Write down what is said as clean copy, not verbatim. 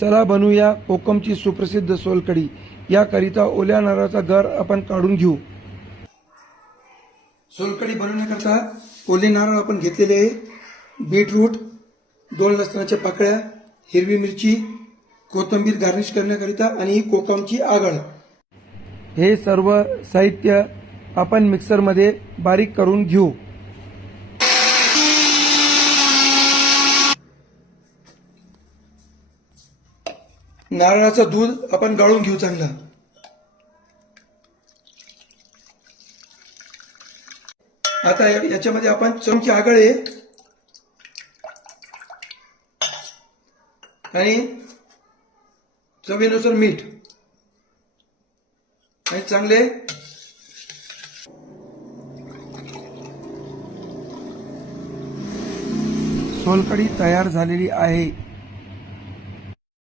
चला बनवूया कोकमची सुप्रसिद्ध सोलकढी। याकरिता ओल्या नारळाचा गर आपण काढून घेऊ। सोलकढी बनवण्याकरता ओले नारळ आपण घेतलेले आहे, बीटरूट, 2 लसणाच्या पाकळ्या, हिरवी मिरची, कोथिंबीर गार्निश करण्याकरिता आणि कोकमची आगळ। हे सर्व साहित्य आपण मिक्सरमध्ये बारीक करून घेऊ। नारळाचं दूध आपण गाळून घेऊ चांगलं। आता याच्यामध्ये आपण चमचे आगळ आहे आणि चवीनुसार मीठ आणि चांगले सोलकढी तयार झालेली आहे।